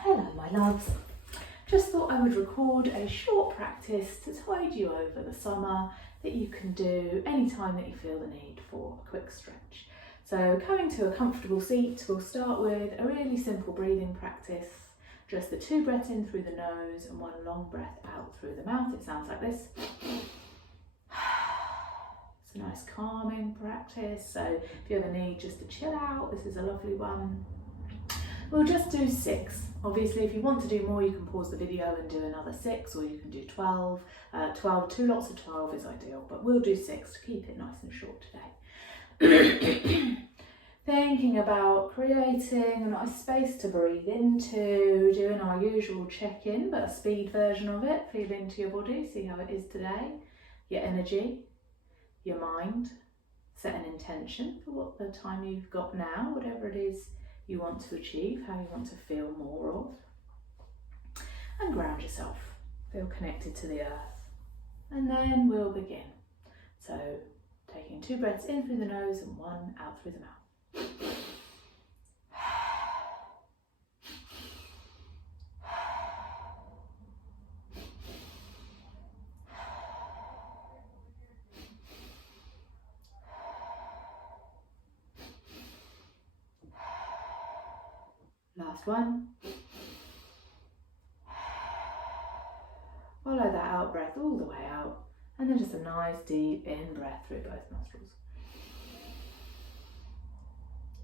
Hello my loves, just thought I would record a short practice to tide you over the summer that you can do anytime that you feel the need for a quick stretch. So coming to a comfortable seat, we'll start with a really simple breathing practice, just the 2 breaths in through the nose and 1 long breath out through the mouth. It sounds like this. It's a nice calming practice, so if you ever need just to chill out, this is a lovely one. We'll just do 6. Obviously, if you want to do more, you can pause the video and do another 6, or you can do 12. 12, 2 lots of 12 is ideal, but we'll do 6 to keep it nice and short today. Thinking about creating a nice space to breathe into, doing our usual check-in, but a speed version of it. Feel into your body, see how it is today, your energy, your mind. Set an intention for what the time you've got now, whatever it is you want to achieve, how you want to feel more of, and ground yourself, feel connected to the earth, and then we'll begin. So taking 2 breaths in through the nose and 1 out through the mouth. Last one. Follow that out breath all the way out, and then just a nice deep in breath through both nostrils.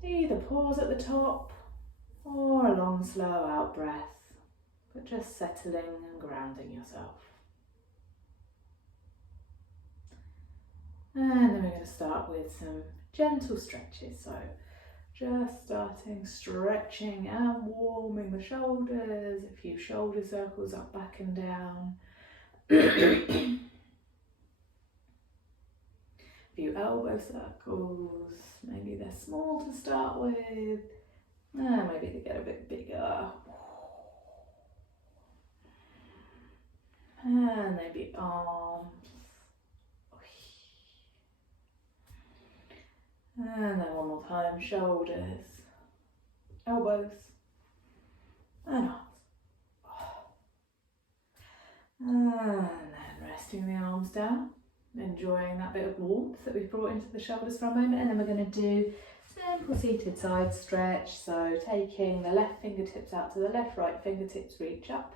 Either pause at the top or a long slow out breath, but just settling and grounding yourself. And then we're going to start with some gentle stretches. So just starting stretching and warming the shoulders, a few shoulder circles up, back and down. A few elbow circles, maybe they're small to start with, maybe they get a bit bigger. And maybe arms. And then one more time, shoulders, elbows, and arms. And then resting the arms down, enjoying that bit of warmth that we've brought into the shoulders for a moment. And then we're going to do simple seated side stretch. So taking the left fingertips out to the left, right fingertips reach up,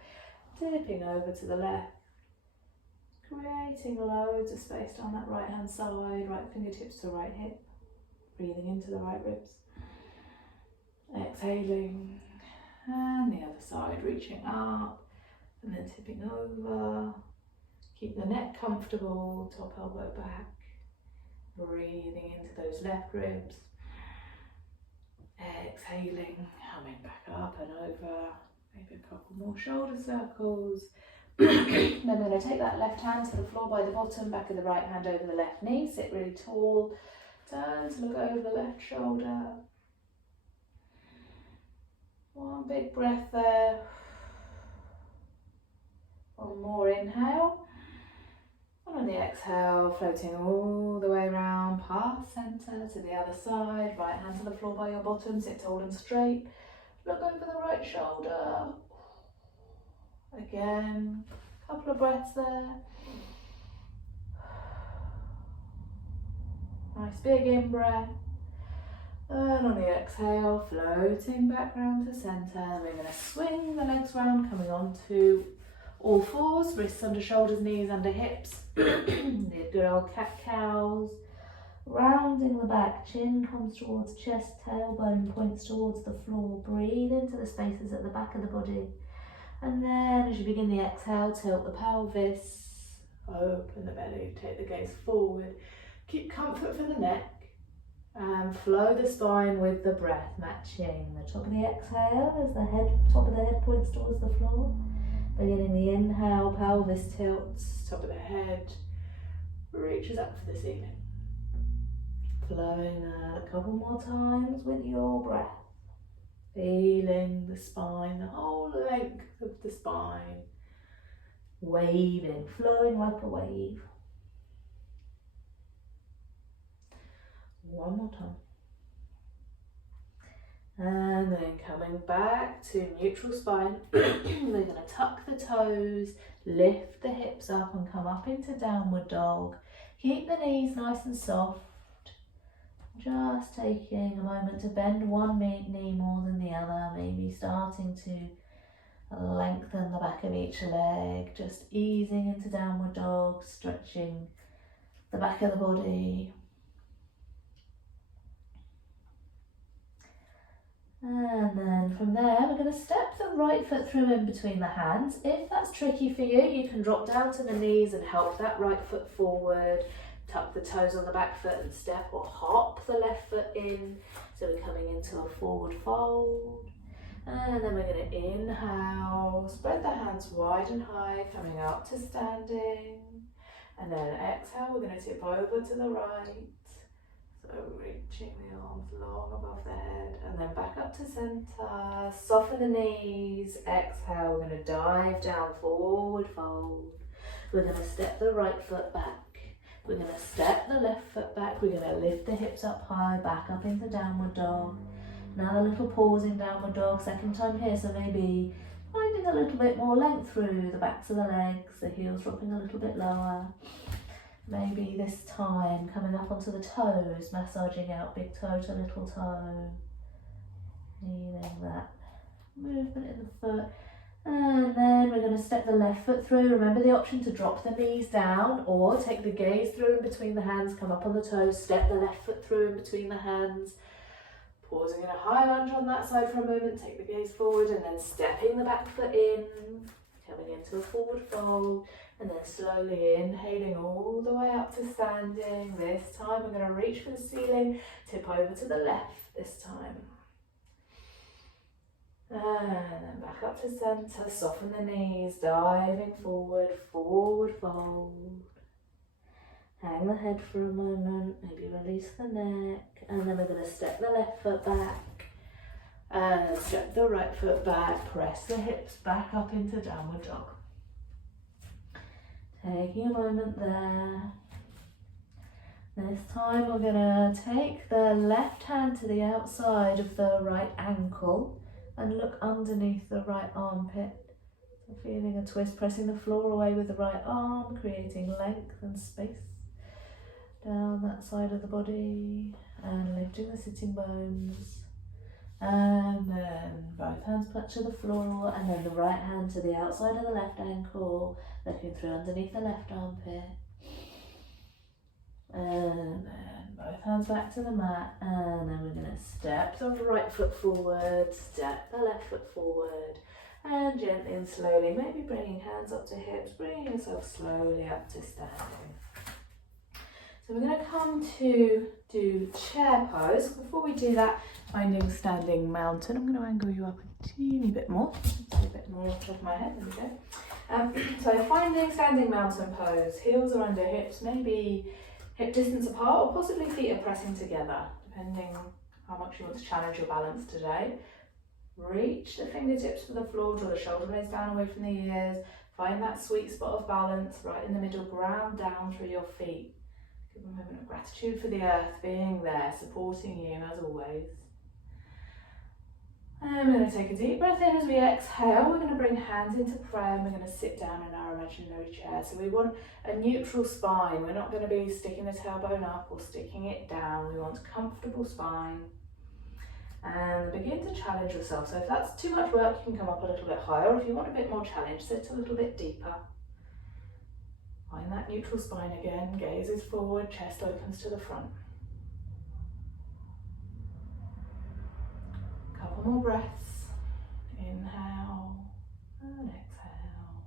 dipping over to the left, creating loads of space down that right hand side, right fingertips to right hip. Breathing into the right ribs, exhaling, and the other side, reaching up and then tipping over. Keep the neck comfortable, top elbow back, breathing into those left ribs, exhaling, coming back up and over, maybe a couple more shoulder circles. Then we're going to take that left hand to the floor by the bottom, back of the right hand over the left knee, sit really tall. Turn to look over the left shoulder. One big breath there. One more inhale. And on the exhale, floating all the way around, past centre to the other side. Right hand to the floor by your bottom, sit tall and straight. Look over the right shoulder. Again, a couple of breaths there. Nice big in-breath, and on the exhale, floating back round to centre. We're going to swing the legs round, coming onto all fours, wrists under shoulders, knees under hips. The good old cat-cows. Rounding the back, chin comes towards chest, tailbone points towards the floor. Breathe into the spaces at the back of the body. And then as you begin the exhale, tilt the pelvis, open the belly, take the gaze forward. Keep comfort for the neck and flow the spine with the breath, matching the top of the exhale as the top of the head points towards the floor. Beginning the inhale, pelvis tilts, top of the head reaches up for the ceiling. Flowing a couple more times with your breath. Feeling the spine, the whole length of the spine waving, flowing like a wave. One more time. And then coming back to neutral spine, we're going to tuck the toes, lift the hips up and come up into downward dog. Keep the knees nice and soft. Just taking a moment to bend one knee more than the other, maybe starting to lengthen the back of each leg, just easing into downward dog, stretching the back of the body. And then from there, we're going to step the right foot through in between the hands. If that's tricky for you, you can drop down to the knees and help that right foot forward. Tuck the toes on the back foot and step or hop the left foot in. So we're coming into a forward fold. And then we're going to inhale, spread the hands wide and high, coming up to standing. And then exhale, we're going to tip over to the right. So reaching the arms long above the head, and then back up to center. Soften the knees. Exhale, we're going to dive down, forward fold. We're going to step the right foot back. We're going to step the left foot back. We're going to lift the hips up high, back up into downward dog. Now a little pause in downward dog, second time here, so maybe finding a little bit more length through the backs of the legs, the heels dropping a little bit lower. Maybe this time coming up onto the toes, massaging out big toe to little toe. Feeling that movement in the foot. And then we're going to step the left foot through. Remember the option to drop the knees down or take the gaze through in between the hands, come up on the toes, step the left foot through in between the hands. Pausing in a high lunge on that side for a moment, take the gaze forward and then stepping the back foot in, coming into a forward fold. And then slowly inhaling all the way up to standing. This time we're going to reach for the ceiling, tip over to the left this time. And then back up to center, soften the knees, diving forward, forward fold. Hang the head for a moment, maybe release the neck. And then we're going to step the left foot back. And step the right foot back, press the hips back up into downward dog. Taking a moment there. This time we're going to take the left hand to the outside of the right ankle and look underneath the right armpit. So feeling a twist, pressing the floor away with the right arm, creating length and space down that side of the body and lifting the sitting bones. And then both hands touch to the floor, and then the right hand to the outside of the left ankle, looking through underneath the left armpit. And then both hands back to the mat, and then we're going to step the right foot forward, step the left foot forward, and gently and slowly, maybe bringing hands up to hips, bringing yourself slowly up to standing. So we're going to come to do chair pose. Before we do that, finding standing mountain. I'm going to angle you up a teeny bit more. A bit more off the top of my head. There we go. So finding standing mountain pose. Heels are under hips, maybe hip distance apart, or possibly feet are pressing together, depending how much you want to challenge your balance today. Reach the fingertips for the floor, draw the shoulder blades down away from the ears. Find that sweet spot of balance right in the middle, ground down through your feet. Give a moment of gratitude for the earth being there, supporting you as always. And we're going to take a deep breath in as we exhale. We're going to bring hands into prayer and we're going to sit down in our imaginary chair. So we want a neutral spine. We're not going to be sticking the tailbone up or sticking it down. We want a comfortable spine. And begin to challenge yourself. So if that's too much work, you can come up a little bit higher. Or if you want a bit more challenge, sit a little bit deeper. Find that neutral spine again. Gaze is forward, chest opens to the front. Couple more breaths. Inhale and exhale.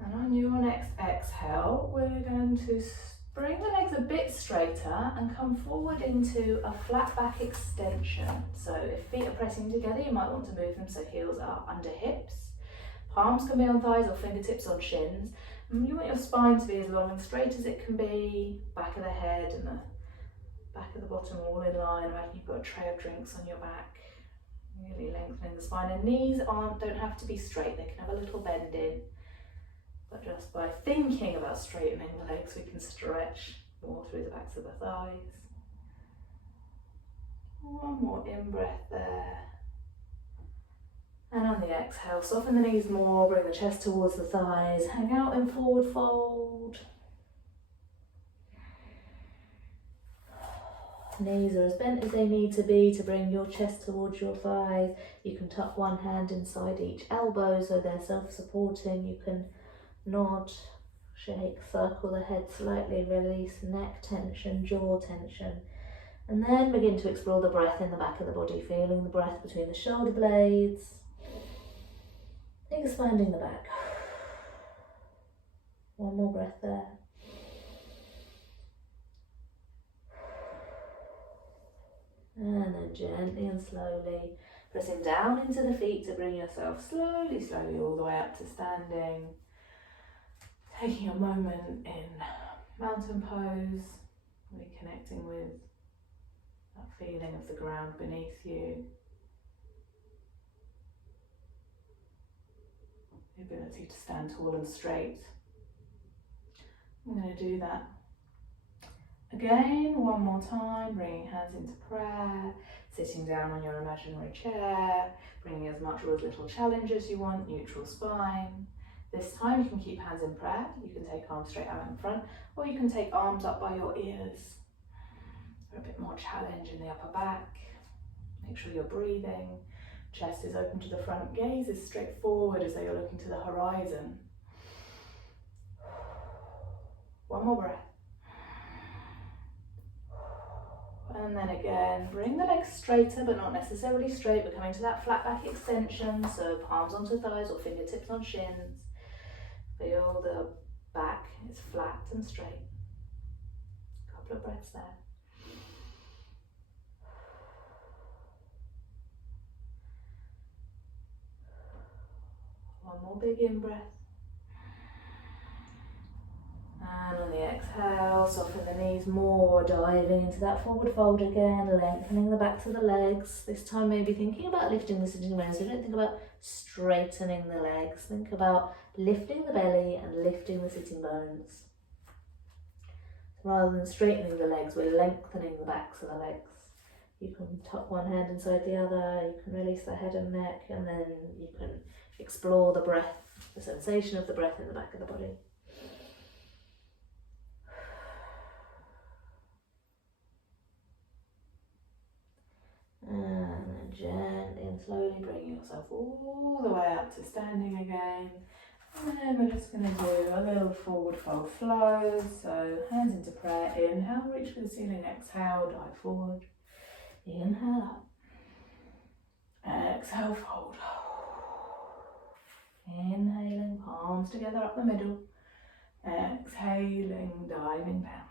And on your next exhale, we're going to bring the legs a bit straighter and come forward into a flat back extension. So if feet are pressing together, you might want to move them so heels are under hips. Palms can be on thighs or fingertips on shins. You want your spine to be as long and straight as it can be. Back of the head and the back of the bottom all in line. Imagine you've got a tray of drinks on your back. Really lengthening the spine, and knees don't have to be straight, they can have a little bend in. But just by thinking about straightening the legs, we can stretch more through the backs of the thighs. One more in-breath there. And on the exhale, soften the knees more, bring the chest towards the thighs, hang out in forward fold. Knees are as bent as they need to be to bring your chest towards your thighs. You can tuck one hand inside each elbow so they're self-supporting. You can nod, shake, circle the head slightly, release neck tension, jaw tension. And then begin to explore the breath in the back of the body, feeling the breath between the shoulder blades, expanding the back. One more breath there. And then gently and slowly pressing down into the feet to bring yourself slowly, slowly all the way up to standing. Taking a moment in mountain pose, reconnecting with that feeling of the ground beneath you. The ability to stand tall and straight. I'm going to do that again, one more time, bringing hands into prayer, sitting down on your imaginary chair, bringing as much or as little challenge as you want, neutral spine. This time you can keep hands in prayer, you can take arms straight out in front, or you can take arms up by your ears for a bit more challenge in the upper back. Make sure you're breathing, chest is open to the front, gaze is straight forward as though you're looking to the horizon. One more breath. And then again, bring the legs straighter, but not necessarily straight. We're coming to that flat back extension, so palms onto thighs or fingertips on shins. Feel the back is flat and straight. A couple of breaths there. One more big in-breath. And on the exhale, soften the knees more, diving into that forward fold again, lengthening the backs of the legs. This time maybe thinking about lifting the sitting bones. So don't think about straightening the legs. Think about lifting the belly and lifting the sitting bones. Rather than straightening the legs, we're lengthening the backs of the legs. You can tuck one hand inside the other, you can release the head and neck, and then you can explore the breath, the sensation of the breath in the back of the body. And then gently and slowly bring yourself all the way up to standing again. And then we're just going to do a little forward fold flow. So hands into prayer, inhale, reach for the ceiling, exhale, dive forward. Inhale up. Exhale, fold. Inhaling, palms together up the middle. Exhaling, diving down.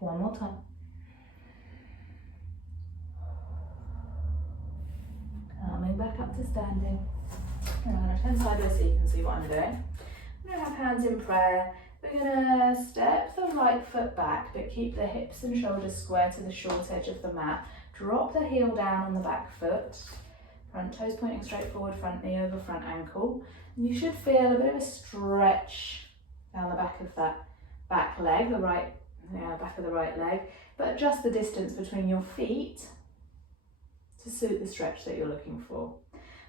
One more time. Coming back up to standing. And I'm going to turn sideways so you can see what I'm doing. I'm going to have hands in prayer. We're going to step the right foot back, but keep the hips and shoulders square to the short edge of the mat. Drop the heel down on the back foot. Front toes pointing straight forward, front knee over front ankle. And you should feel a bit of a stretch down the back of that back leg, back of the right leg, but adjust the distance between your feet to suit the stretch that you're looking for.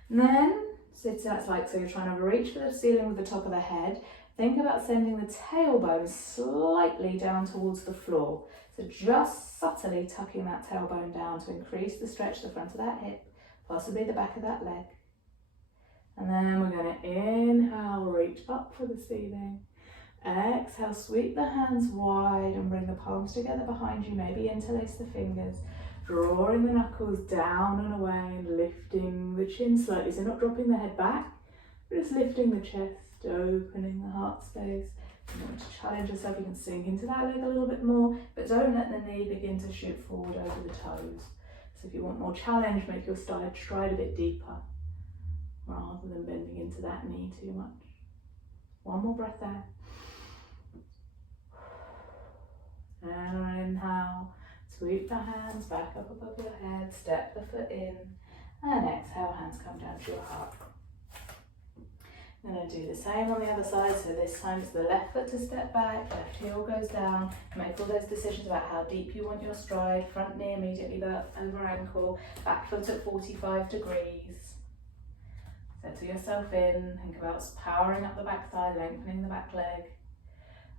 And then sit out like so you're trying to reach for the ceiling with the top of the head. Think about sending the tailbone slightly down towards the floor. So just subtly tucking that tailbone down to increase the stretch the front of that hip, possibly the back of that leg. And then we're going to inhale, reach up for the ceiling. Exhale, sweep the hands wide and bring the palms together behind you, maybe interlace the fingers, drawing the knuckles down and away and lifting the chin slightly, so not dropping the head back, but just lifting the chest, opening the heart space. If you want to challenge yourself, you can sink into that leg a little bit more, but don't let the knee begin to shoot forward over the toes. So if you want more challenge, make your stride a bit deeper. rather than bending into that knee too much. One more breath there. And inhale, sweep the hands back up above your head, step the foot in, and exhale, hands come down to your heart. I'm going to do the same on the other side, so this time it's the left foot to step back, left heel goes down. Make all those decisions about how deep you want your stride, front knee immediately over ankle, back foot at 45 degrees. Settle yourself in, think about powering up the back thigh, lengthening the back leg.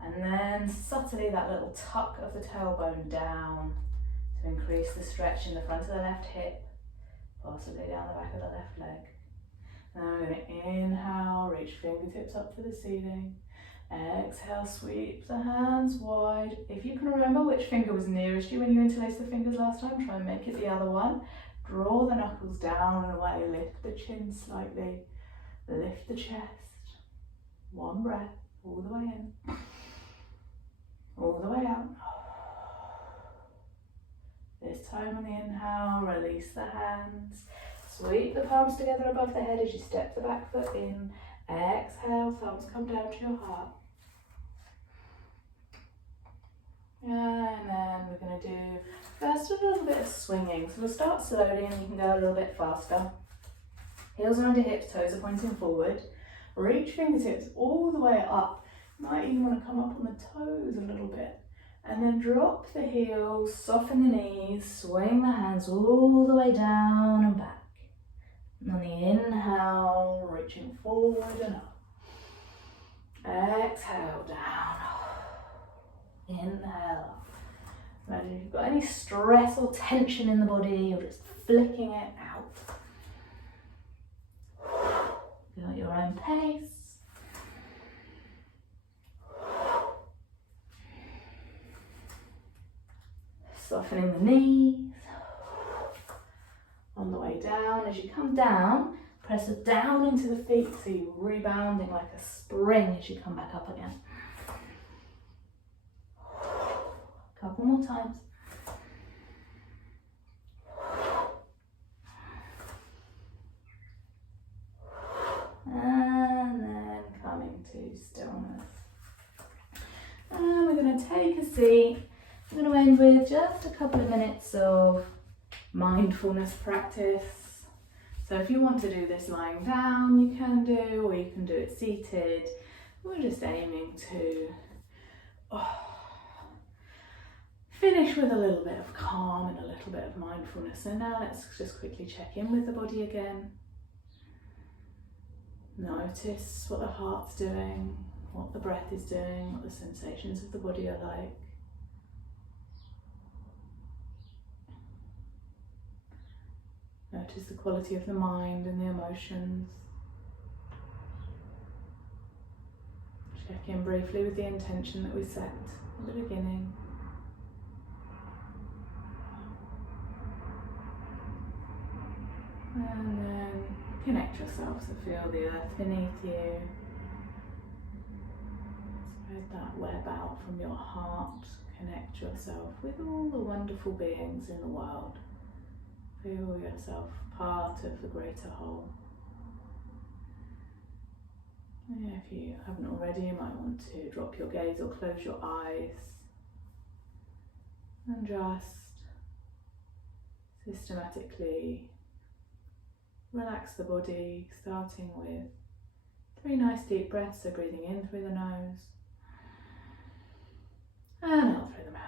And then subtly that little tuck of the tailbone down to increase the stretch in the front of the left hip, possibly down the back of the left leg. Now we're going to inhale, reach fingertips up to the ceiling. Exhale, sweep the hands wide. If you can remember which finger was nearest you when you interlaced the fingers last time, try and make it the other one. Draw the knuckles down and away, lift the chin slightly, lift the chest. One breath, all the way in. All the way out. This time on the inhale, release the hands. Sweep the palms together above the head as you step the back foot in. Exhale, thumbs come down to your heart. And then we're going to do first a little bit of swinging. So we'll start slowly and you can go a little bit faster. Heels are under hips, toes are pointing forward. Reach fingertips all the way up. Might even want to come up on the toes a little bit. And then drop the heels, soften the knees, swing the hands all the way down and back. And on the inhale, reaching forward and up. Exhale, down. Inhale. Imagine if you've got any stress or tension in the body, you're just flicking it out. Go at your own pace. Softening the knees. On the way down, as you come down, press it down into the feet so you're rebounding like a spring as you come back up again. Couple more times. And then coming to stillness. And we're going to take a seat. I'm going to end with just a couple of minutes of mindfulness practice. So if you want to do this lying down, you can do, or you can do it seated. We're just aiming to finish with a little bit of calm and a little bit of mindfulness. So now let's just quickly check in with the body again. Notice what the heart's doing, what the breath is doing, what the sensations of the body are like. Notice the quality of the mind and the emotions. Check in briefly with the intention that we set at the beginning. And then connect yourself, so feel the earth beneath you. Spread that web out from your heart. Connect yourself with all the wonderful beings in the world. Feel yourself part of the greater whole. If you haven't already, you might want to drop your gaze or close your eyes and just systematically relax the body, starting with 3 nice deep breaths, so breathing in through the nose and out through the mouth.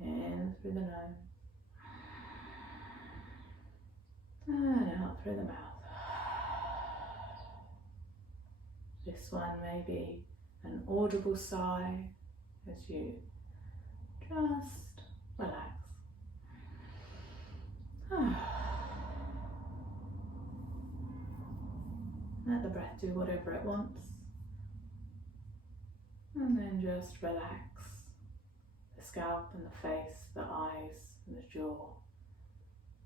In through the nose and out through the mouth. This one may be an audible sigh as you just relax. Let the breath do whatever it wants, and then just relax the scalp and the face, the eyes and the jaw.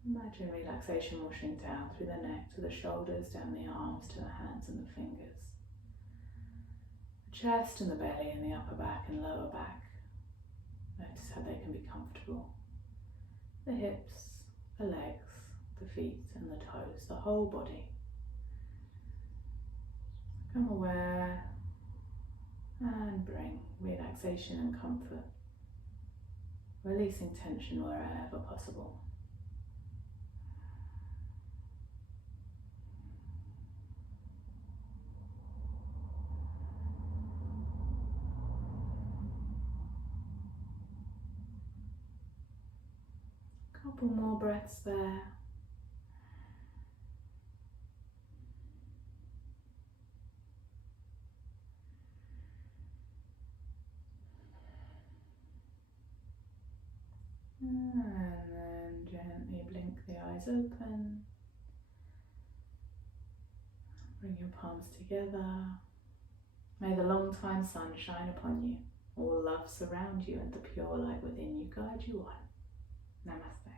Imagine relaxation washing down through the neck to the shoulders, down the arms to the hands and the fingers. The chest and the belly and the upper back and lower back. Notice how they can be comfortable. The hips, the legs, the feet and the toes, the whole body. Become aware and bring relaxation and comfort, releasing tension wherever possible. Couple more breaths there. And then gently blink the eyes open. Bring your palms together. May the long time sun shine upon you. All love surround you and the pure light within you guide you on. Namaste.